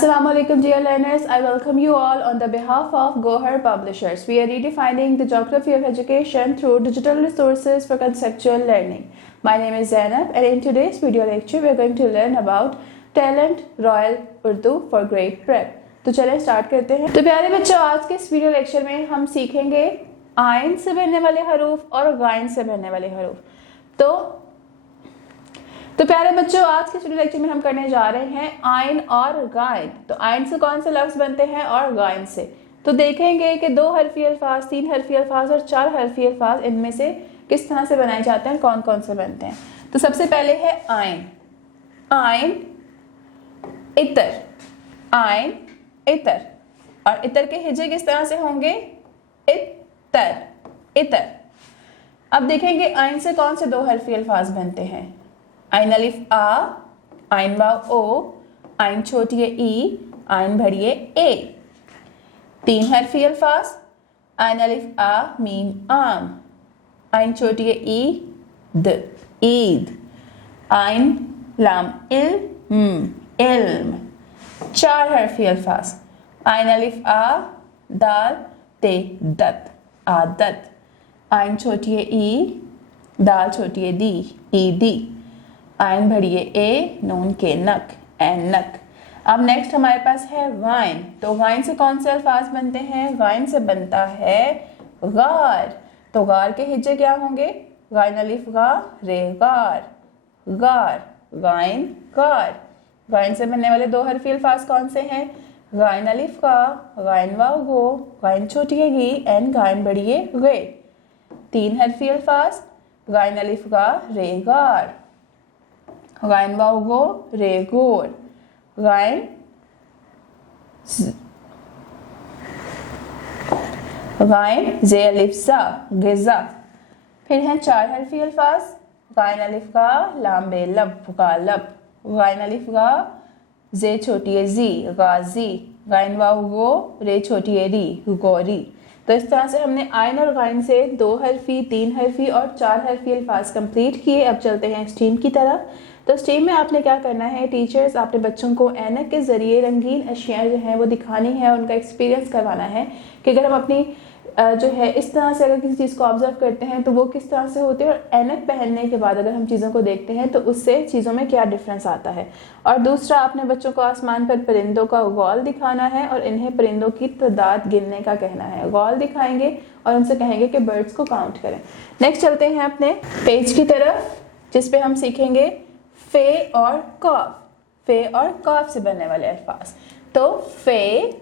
Assalamu alaikum dear learners, I welcome you all on the behalf of Gohar Publishers. We are redefining the geography of education through digital resources for conceptual learning. My name is Zainab and in today's video lecture we are going to learn about Talent Royal Urdu for Grade Prep. तो चलें start करते हैं। तो प्यारे बच्चों, आज के इस वीडियो लेक्चर में हम सीखेंगे आइन से बनने वाले हरूफ और गाइन से बनने वाले हरूफ। तो प्यारे बच्चों, आज के वीडियो लेक्चर में हम करने जा रहे हैं आइन और गाइन। तो आइन से कौन से लफ्ज बनते हैं और गाइन से। तो देखेंगे कि 2 हरफी अल्फाज, 3 हरफी अल्फाज और 4 हरफी अल्फाज इनमें से किस तरह से बनाए जाते हैं, कौन कौन से बनते हैं। तो सबसे पहले है आइन। आइन इतर, आइन इतर। और इतर के हिजे किस तरह से होंगे, इतर, इतर। अब देखेंगे आइन से कौन से 2 हरफी अल्फाज बनते हैं। आइन अलिफ आ, आइन वाव ओ, आइन छोटी ई, आइन बड़ी ए। 3 हरफी अल्फाज, आइन अलिफ आ मीम आम, आइन छोटी ई द, ईद, आइन लाम इल्म। 4 हरफी अल्फाज, आइन अलिफ आ दाल ते दत, आदत, आइन छोटी ई, दाल छोटी दी, ईदी, आइन बड़ी ए, नून के नक, एनक। अब नेक्स्ट हमारे पास है गाइन। तो गाइन से कौन से अल्फाज बनते हैं। गाइन से बनता है गार। तो गार के हिज्जे क्या होंगे, गाइन अलिफ गा रे गार, गार, गाइन गार। गाइन से बनने वाले 2 हरफी अल्फाज कौन से हैं, गाइन अलिफ का, गाइन वाव गो, गाइन छोटी गी एंड गाइन बड़ी गे। 3 हरफी अल्फाज, गाइन अलिफ गा रे गार, गाइन वाव गो रे गोर, गाइन गाइन जे अलिफ सा गिजा। फिर हैं 4 हरफी अल्फाज, गाइन अलिफ का लाम बे लब गालब, गाइन अलिफ गा जे छोटी ए जी गाजी, गाइन वाव गो रे छोटी ए री गोरी। तो इस तरह से हमने आइन और गाइन से 2 हरफी, 3 हरफी और 4 हरफी अल्फाज कंप्लीट किए। अब चलते हैं स्ट्रीम की तरफ। तो स्ट्रीम में आपने क्या करना है, टीचर्स आपने बच्चों को ऐनक के ज़रिए रंगीन अशिया जो हैं वो दिखानी है, उनका एक्सपीरियंस करवाना है कि अगर हम अपनी जो है इस तरह से अगर किसी चीज़ को ऑब्जर्व करते हैं तो वो किस तरह से होती है, और ऐनक पहनने के बाद अगर हम चीज़ों को देखते हैं तो उससे चीज़ों में क्या डिफरेंस आता है। और दूसरा, आपने बच्चों को आसमान पर परिंदों का गौल दिखाना है और इन्हें परिंदों की तादाद गिनने का कहना है। गौल दिखाएंगे और उनसे कहेंगे कि बर्ड्स को काउंट करें। नेक्स्ट चलते हैं अपने पेज की तरफ, जिसपे हम सीखेंगे फे और कॉफ। फे और कॉफ से बनने वाले अल्फाज। तो फे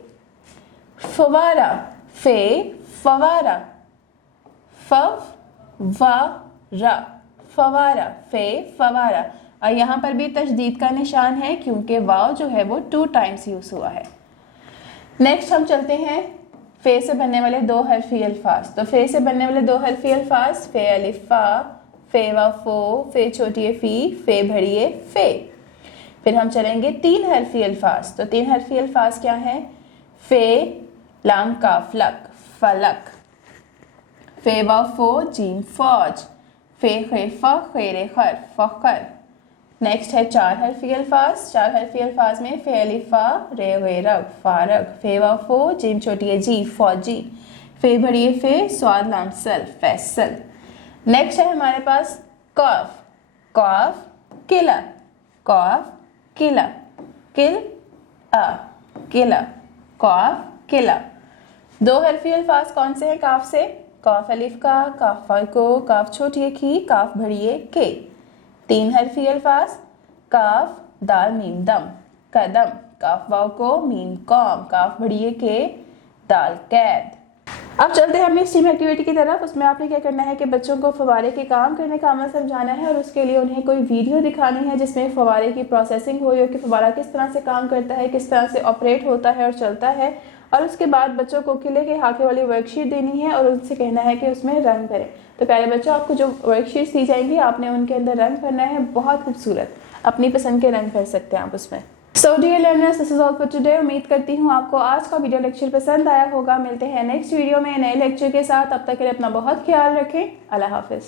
फवारा, फे फवारा, फवारा, फवारा, फे फवारा। और यहाँ पर भी तशदीद का निशान है क्योंकि वाव जो है वो 2 टाइम्स यूज हुआ है। नेक्स्ट हम चलते हैं फे से बनने वाले 2 हरफी अल्फाज। तो फे से बनने वाले 2 हरफी अल्फाज, फे अलिफा, फे व फो, फे छोटी फी, फे बड़ी फे। फिर हम चलेंगे 3 हरफी अल्फाज। तो 3 हरफी अल्फाज क्या हैं, फे लाम काफ लक, फलक, फे व फो जीम फौज, फे खैफा खैरे खर, फखर। नेक्स्ट है 4 हरफी अल्फाज। 4 हरफी अल्फाज में फे अलिफा रे गैरब, फारग, फे व फो जीम छोटी जी फौजी, फे बड़ी फे स्वाद लाम सल, फैसल। नेक्स्ट है हमारे पास कॉफ। कॉफ किला, कॉफ किला, किल आ किला, कॉफ किला। 2 हरफी अल्फाज कौन से हैं काफ से, काफ अलिफ का, काफ को, काफ छोटी की, काफ बड़ी के। 3 हरफी अल्फाज, काफ दाल मीम दम, कदम, काफ वाव को, मीम कौम, काफ बड़ी के, दाल कैद। अब चलते हैं अपनी स्ट्रीम एक्टिविटी की तरफ। उसमें आपने क्या करना है कि बच्चों को फवारे के काम करने का अमल समझाना है और उसके लिए उन्हें कोई वीडियो दिखानी है जिसमें फवारे की प्रोसेसिंग हो, कि फवारा किस तरह से काम करता है, किस तरह से ऑपरेट होता है और चलता है। और उसके बाद बच्चों को किले के हाके वाली वर्कशीट देनी है और उनसे कहना है कि उसमें रंग भरें। तो प्यारे बच्चों, आपको जो वर्कशीट्स दी जाएंगी आपने उनके अंदर रंग भरना है, बहुत खूबसूरत, अपनी पसंद के रंग भर सकते हैं आप उसमें। So dear learners, this is all for today. उम्मीद करती हूँ आपको आज का वीडियो लेक्चर पसंद आया होगा। मिलते हैं नेक्स्ट वीडियो में नए लेक्चर के साथ। तब तक के लिए अपना बहुत ख्याल रखें। अल्लाह हाफिज़।